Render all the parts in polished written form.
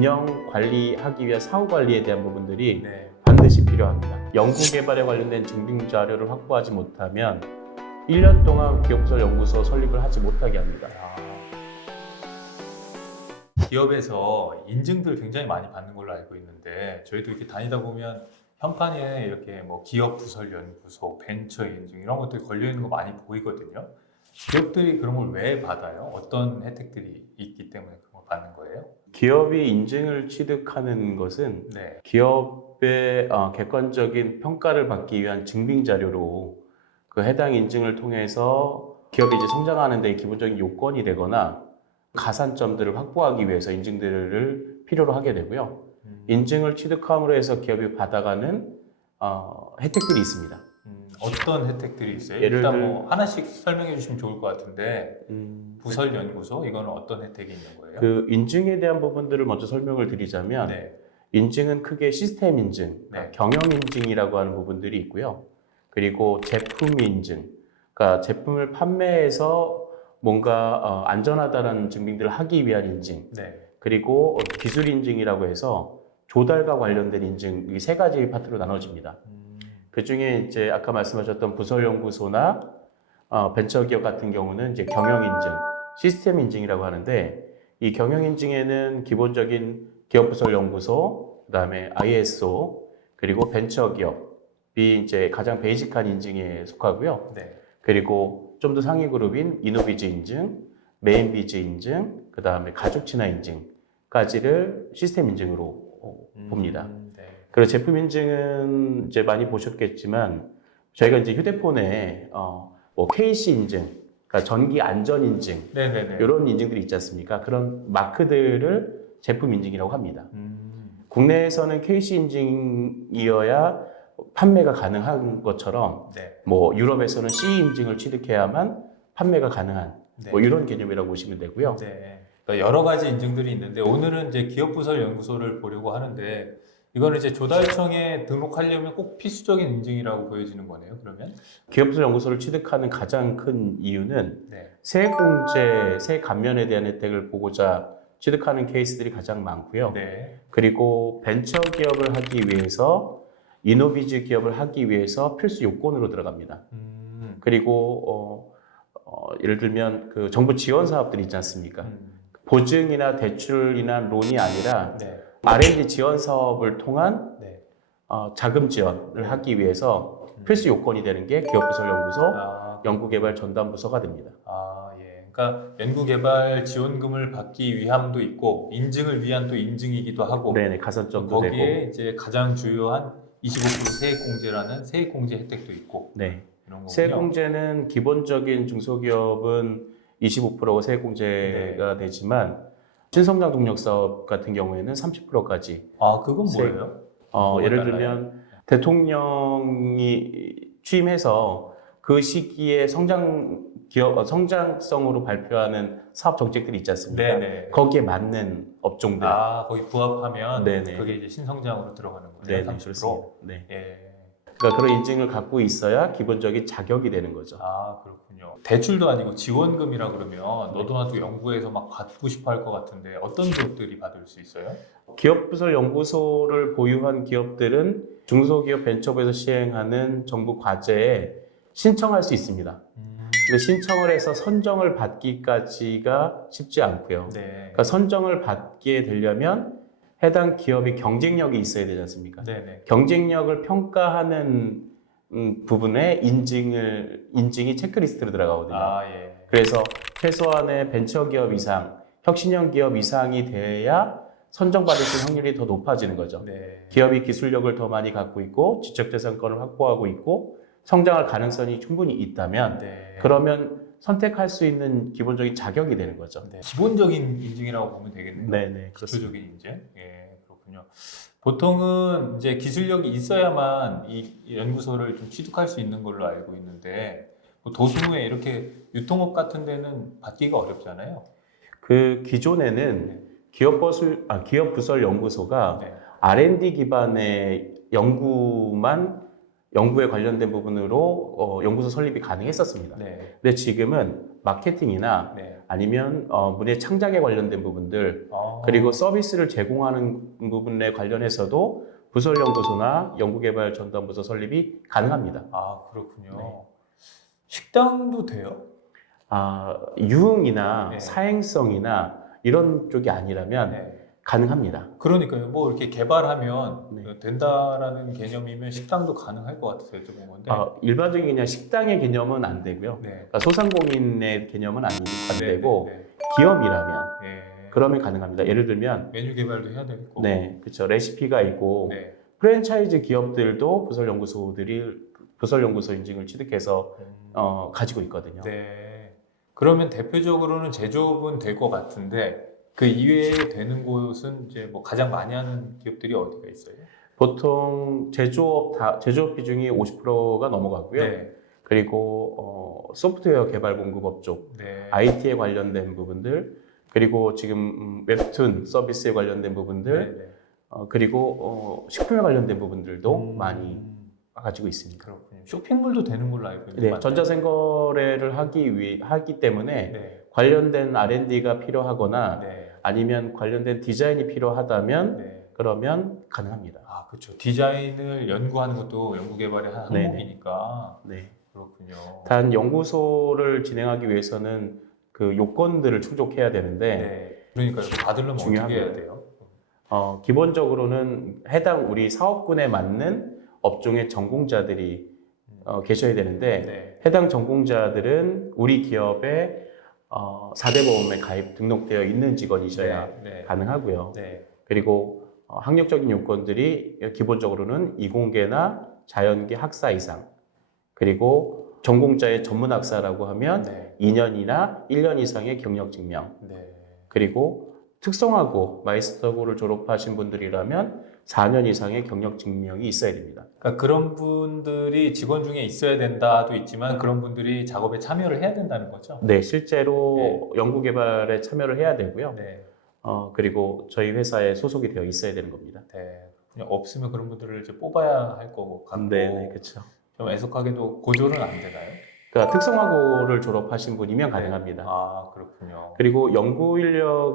운영 관리하기 위한 사후 관리에 대한 부분들이 네. 반드시 필요합니다. 연구 개발에 관련된 증빙 자료를 확보하지 못하면 1년 동안 기업부설 연구소 설립을 하지 못하게 합니다. 기업에서 인증들 굉장히 많이 받는 걸로 알고 있는데 저희도 이렇게 다니다 보면 현판에 이렇게 뭐 기업 부설 연구소, 벤처 인증 이런 것들이 걸려 있는 거 많이 보이거든요. 기업들이 그런 걸 왜 받아요? 어떤 혜택들이 있기 때문에 그런 걸 받는 거예요? 기업이 인증을 취득하는 것은 네. 기업의 객관적인 평가를 받기 위한 증빙 자료로 그 해당 인증을 통해서 기업이 이제 성장하는 데 기본적인 요건이 되거나 가산점들을 확보하기 위해서 인증들을 필요로 하게 되고요. 인증을 취득함으로 해서 기업이 받아가는 혜택들이 있습니다. 어떤 혜택들이 있어요? 예를 일단 들- 뭐 하나씩 설명해 주시면 좋을 것 같은데 부설 연구소 이거는 어떤 혜택이 있는 거예요? 그 인증에 대한 부분들을 먼저 설명을 드리자면 네. 인증은 크게 시스템 인증, 네. 경영 인증이라고 하는 부분들이 있고요. 그리고 제품 인증, 그러니까 제품을 판매해서 뭔가 안전하다는 증빙들을 하기 위한 인증, 네. 그리고 기술 인증이라고 해서 조달과 관련된 인증, 이 세 가지 파트로 나눠집니다. 그 중에 이제 아까 말씀하셨던 부설연구소나 벤처기업 같은 경우는 이제 경영인증, 시스템 인증이라고 하는데 이 경영인증에는 기본적인 기업부설연구소, 그다음에 ISO, 그리고 벤처기업이 이제 가장 베이직한 인증에 속하고요. 네. 그리고 좀 더 상위 그룹인 이노비즈 인증, 메인비즈 인증, 그다음에 가족 친화 인증까지를 시스템 인증으로 봅니다. 네. 그리고 제품 인증은 이제 많이 보셨겠지만 저희가 이제 휴대폰에 뭐 KC 인증, 그러니까 전기 안전 인증 네네네. 이런 인증들이 있지 않습니까? 그런 마크들을 제품 인증이라고 합니다. 음. 국내에서는 KC 인증이어야 판매가 가능한 것처럼 네. 뭐 유럽에서는 CE 인증을 취득해야만 판매가 가능한 네. 뭐 이런 개념이라고 보시면 되고요. 네. 그러니까 여러 가지 인증들이 있는데 오늘은 이제 기업부설 연구소를 보려고 하는데 이거는 이제 조달청에 등록하려면 꼭 필수적인 인증이라고 보여지는 거네요. 그러면 기업부설 연구소를 취득하는 가장 큰 이유는 네. 세액공제, 세액 감면에 대한 혜택을 보고자 취득하는 케이스들이 가장 많고요. 네. 그리고 벤처 기업을 하기 위해서 이노비즈 기업을 하기 위해서 필수 요건으로 들어갑니다. 그리고 예를 들면 그 정부 지원 사업들이 있지 않습니까? 보증이나 대출이나 론이 아니라 네. R&D 지원 사업을 통한 네. 자금 지원을 하기 위해서 필수 요건이 되는 게 기업부설연구소 아, 연구개발 전담부서가 됩니다. 아, 예. 그러니까 연구개발 지원금을 받기 위함도 있고 인증을 위한 또 인증이기도 하고 네네, 가산점도 거기에 되고. 이제 가장 주요한 25% 세액공제라는 세액공제 혜택도 있고 네. 이런 거군요. 세액공제는 기본적인 중소기업은 25%가 세액공제가 되지만 신성장 동력 사업 같은 경우에는 30%까지. 아, 그건 세액. 뭐예요? 예를 달라요? 들면 대통령이 취임해서 그 시기에 성장성으로 발표하는 사업 정책들이 있지 않습니까? 네네. 거기에 맞는 업종들. 아, 거기 부합하면 네네. 그게 이제 신성장으로 들어가는 거네요. 네네, 30%. 그렇습니다. 네. 예. 그러니까 그런 인증을 갖고 있어야 기본적인 자격이 되는 거죠. 아, 그렇군요. 대출도 아니고 지원금이라 그러면 너도 나도 연구해서 막 받고 싶어 할 것 같은데 어떤 기업들이 받을 수 있어요? 기업부설 연구소를 보유한 기업들은 중소기업 벤처부에서 시행하는 정부 과제에 신청할 수 있습니다. 근데 신청을 해서 선정을 받기까지가 쉽지 않고요. 네. 그러니까 선정을 받게 되려면 해당 기업이 경쟁력이 있어야 되지 않습니까? 네네. 경쟁력을 평가하는 부분에 인증이 체크리스트로 들어가거든요. 아, 예. 그래서 최소한의 벤처기업 이상, 혁신형 기업 이상이 돼야 선정받을 수 있는 확률이 더 높아지는 거죠. 네. 기업이 기술력을 더 많이 갖고 있고 지적재산권을 확보하고 있고 성장할 가능성이 충분히 있다면 네. 그러면 선택할 수 있는 기본적인 자격이 되는 거죠. 네. 기본적인 인증이라고 보면 되겠네요. 네네, 기초적인 인증. 예, 그렇군요. 보통은 이제 기술력이 있어야만 이 연구소를 좀 취득할 수 있는 걸로 알고 있는데 뭐 도수에 이렇게 유통업 같은 데는 받기가 어렵잖아요. 그 기존에는 기업부설 연구소가 네. R&D 기반의 연구만 연구에 관련된 부분으로 연구소 설립이 가능했었습니다. 네. 근데 지금은 마케팅이나 네. 아니면 문예 창작에 관련된 부분들 아. 그리고 서비스를 제공하는 부분에 관련해서도 부설연구소나 연구개발전담부서 설립이 가능합니다. 아, 그렇군요. 네. 식당도 돼요? 유흥이나 네. 사행성이나 이런 쪽이 아니라면 네. 가능합니다. 그러니까요. 뭐 이렇게 개발하면 네. 된다라는 개념이면 식당도 가능할 것 같아서 여쭤본 건데. 일반적인 그냥 식당의 개념은 안 되고요. 네. 그러니까 소상공인의 개념은 안 네, 되고 네, 네. 기업이라면 네. 그러면 가능합니다. 예를 들면 메뉴 개발도 해야 되고. 네, 그렇죠. 레시피가 있고 네. 프랜차이즈 기업들도 부설연구소 인증을 취득해서 가지고 있거든요. 네. 그러면 대표적으로는 제조업은 될 것 같은데 그 이외에 되는 곳은 이제 뭐 가장 많이 하는 기업들이 어디가 있어요? 보통 제조업 비중이 50%가 넘어가고요. 네. 그리고 소프트웨어 개발 공급업 쪽, 네. IT에 관련된 부분들, 그리고 지금 웹툰 서비스에 관련된 부분들, 네, 네. 그리고 식품에 관련된 부분들도 많이 가지고 있습니다. 그렇군요. 쇼핑몰도 되는 걸로 알고 있는데. 네, 맞나요? 전자생거래를 하기 때문에 네. 관련된 R&D가 필요하거나 네. 아니면 관련된 디자인이 필요하다면 네. 그러면 가능합니다. 아, 그렇죠. 디자인을 연구하는 것도 연구 개발의 한 네네. 항목이니까. 네. 그렇군요. 단 연구소를 진행하기 위해서는 그 요건들을 충족해야 되는데 네. 그러니까 이거 받으려면 어떻게 중요합니다. 해야 돼요? 기본적으로는 해당 우리 사업군에 맞는 업종의 전공자들이 계셔야 되는데 네. 해당 전공자들은 우리 기업의 4대 보험에 가입 등록되어 있는 직원이셔야 네. 네. 가능하고요. 네. 그리고 학력적인 요건들이 기본적으로는 이공계나 자연계 학사 이상 그리고 전공자의 전문 학사라고 하면 네. 2년이나 1년 이상의 경력 증명 네. 그리고 특성화고 마이스터고를 졸업하신 분들이라면 4년 이상의 경력 증명이 있어야 됩니다. 그러니까 그런 분들이 직원 중에 있어야 된다도 있지만 그런 분들이 작업에 참여를 해야 된다는 거죠? 네, 실제로 연구 개발에 참여를 해야 되고요. 네. 그리고 저희 회사에 소속이 되어 있어야 되는 겁니다. 네. 그냥 없으면 그런 분들을 이제 뽑아야 할 거고 같고. 네, 그렇죠. 좀 애석하게도 고졸은 안 되나요? 그러니까 특성화고를 졸업하신 분이면 가능합니다. 아, 그렇군요. 그리고 연구 인력에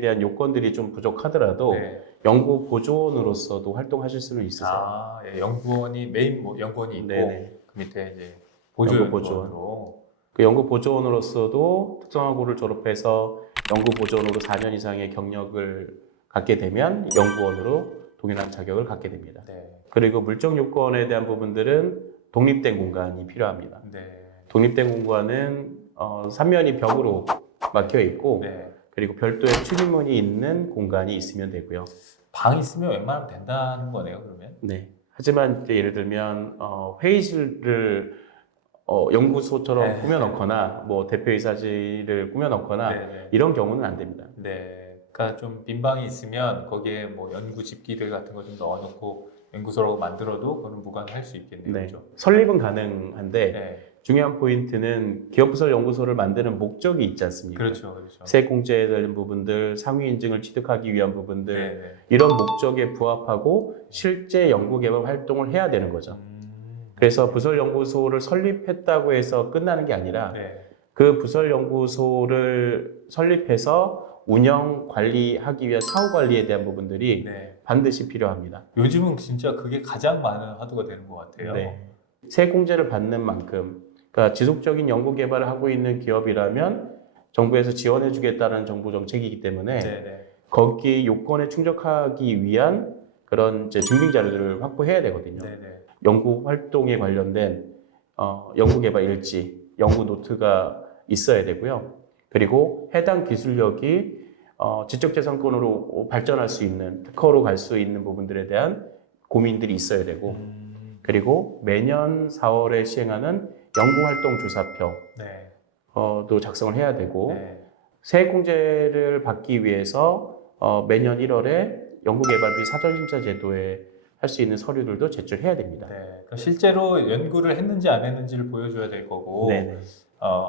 대한 요건들이 좀 부족하더라도 네. 연구 보조원으로서도 활동하실 수는 있으세요. 아, 예, 연구원이 메인 연구원이 있고 네네. 그 밑에 이제 보조 연구 보조원. 연구원으로. 그 연구 보조원으로서도 특성화고를 졸업해서 연구 보조원으로 4년 이상의 경력을 갖게 되면 연구원으로 동일한 자격을 갖게 됩니다. 네. 그리고 물적 요건에 대한 부분들은 독립된 공간이 필요합니다. 네. 독립된 공간은 3면이 벽으로 막혀 있고 네. 그리고 별도의 출입문이 있는 공간이 있으면 되고요. 방 있으면 웬만하면 된다는 거네요, 그러면. 네. 하지만 이제 예를 들면 회의실을 연구소처럼 네. 꾸며놓거나 뭐 대표이사실을 꾸며놓거나 네, 네. 이런 경우는 안 됩니다. 네. 그러니까 좀 빈방이 있으면 거기에 뭐 연구 집기들 같은 거 좀 넣어놓고 연구소라고 만들어도 그거는 무관할 수 있겠네요. 네. 그렇죠? 설립은 가능한데 네. 중요한 포인트는 기업부설 연구소를 만드는 목적이 있지 않습니까? 그렇죠. 그렇죠. 세공제에 대한 부분들, 상위 인증을 취득하기 위한 부분들 네, 네. 이런 목적에 부합하고 실제 연구개발 활동을 해야 되는 거죠. 그래서 부설연구소를 설립했다고 해서 끝나는 게 아니라 네. 그 부설연구소를 설립해서 운영, 관리하기 위한 사후 관리에 대한 부분들이 네. 반드시 필요합니다. 요즘은 진짜 그게 가장 많은 화두가 되는 것 같아요. 네. 세공제를 받는 만큼 그러니까 지속적인 연구개발을 하고 있는 기업이라면 정부에서 지원해주겠다는 정부 정책이기 때문에 네, 네. 거기 요건에 충족하기 위한 그런 이제 증빙 자료들을 확보해야 되거든요. 네, 네. 연구 활동에 관련된 연구개발 일지, 연구 노트가 있어야 되고요. 그리고 해당 기술력이 지적재산권으로 발전할 수 있는, 특허로 갈 수 있는 부분들에 대한 고민들이 있어야 되고, 그리고 매년 4월에 시행하는 연구활동 조사표, 네. 도 작성을 해야 되고, 네. 세액공제를 받기 위해서 매년 1월에 연구개발비 사전심사 제도에 할 수 있는 서류들도 제출해야 됩니다. 네. 그러니까 실제로 연구를 했는지 안 했는지를 보여줘야 될 거고, 네네.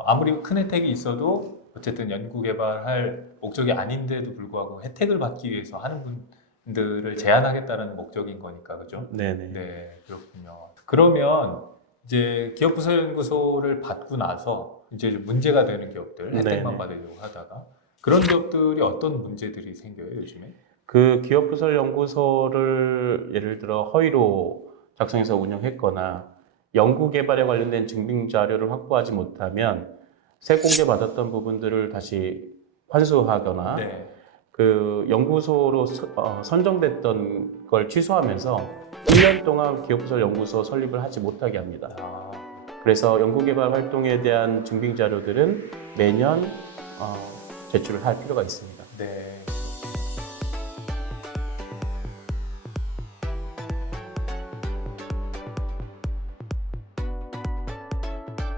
아무리 큰 혜택이 있어도 어쨌든 연구 개발할 목적이 아닌데도 불구하고 혜택을 받기 위해서 하는 들을 제한하겠다는 목적인 거니까 그죠? 네네. 네, 그렇군요. 그러면 이제 기업부설연구소를 받고 나서 이제 문제가 되는 기업들, 혜택만 네네. 받으려고 하다가 그런 기업들이 어떤 문제들이 생겨요, 요즘에? 그 기업부설 연구소를 예를 들어 허위로 작성해서 운영했거나 연구개발에 관련된 증빙 자료를 확보하지 못하면 세 공개받았던 부분들을 다시 환수하거나 네. 그 연구소로 선정됐던 걸 취소하면서 1년 동안 기업부설연구소 설립을 하지 못하게 합니다. 아, 그래서 연구개발 활동에 대한 증빙 자료들은 매년 제출을 할 필요가 있습니다. 네.